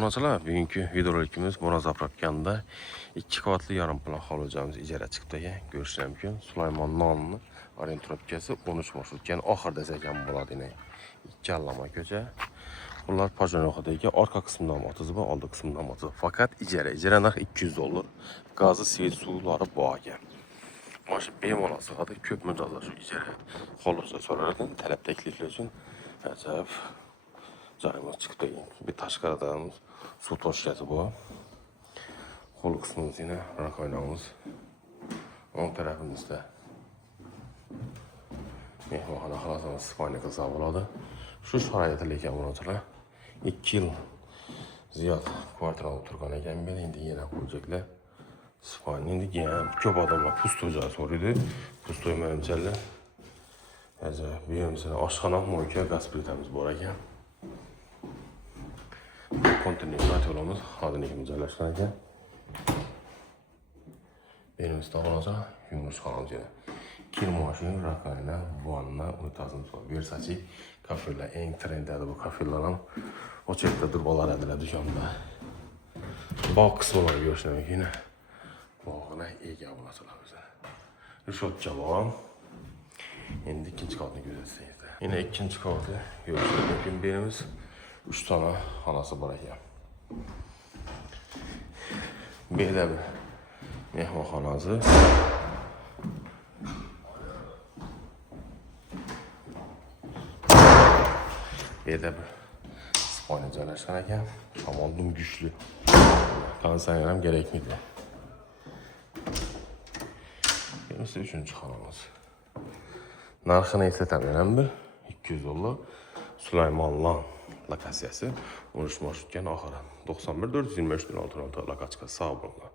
Obunachilar, bugünkü videorolikimiz Morazapravkanda 2 qavatlı yarımplon hovli-joyimiz ijara chiqdi ekan. Ko'rish mumkin. Sulaymon nomli orienировкасы 13 marshrutkan oxir desak ham bo'ladi ine. 2 allama ko'cha. Bunlar Pajanoxdagi orqa qismidan o'tizi va oldi qismidan o'tizi. Faqat ijara. Ijara narxi $200. Gazı, svet suvlari bor ekan. Maşın bemalol sig'adi, ko'p mijozlar shu ijara xolisda so'rardi. Talab takliflar uchun ajab joyimiz chiqdi. Bir tashqaridan suv toshkasi bor. Qo'l qismimiz yana rakoynamiz. O'ng tarafimizda mehmonxona xonasimiz spalni qilsa bo'ladi. Shu sharoitda lekin o'rnatilgan 2 yil ziyod kvartirada turgan ekan. Men endi yana qo'yacaklar. Spalni endi ham ko'p odamlar pustoy joy so'raydi. Pustoy menimchalar. Ajab, bu yerda oshxona, mo'yka, gaz plitamiz bor ekan. Konteyner yo'limiz hozirligimiz joylashgan ekan. Benim istavroza yumuş xonamiz yana. Kir mashin, rakovina, vanna, unitazimiz bor. Versace kafeler eng trendyada bu kafelar ham ochiqdadir bo'laradilar do'konda. Bog' qismini ko'rishni mumkin. Bog'ga ega bo'ladilar o'zi. Rishotcha bor. Endi ikkinchi qavatni ko'rsatsangiz. Yana ikkinchi qavatda ko'rishni mumkin. Berimiz 3 tona xonasi bor ekan. Bu yerda mehmonxonasi. Bu yerda spalni joylashgan ekan. Shamol dum kuchli. Konditsioner ham kerakmaydi. Biz uchinchi xonamiz. Narxini eslataman ham bir $200. Sulaymonlan lokatsiyasi 13 marshrutkan oxiri 91 425 16 lokachka sağ olun.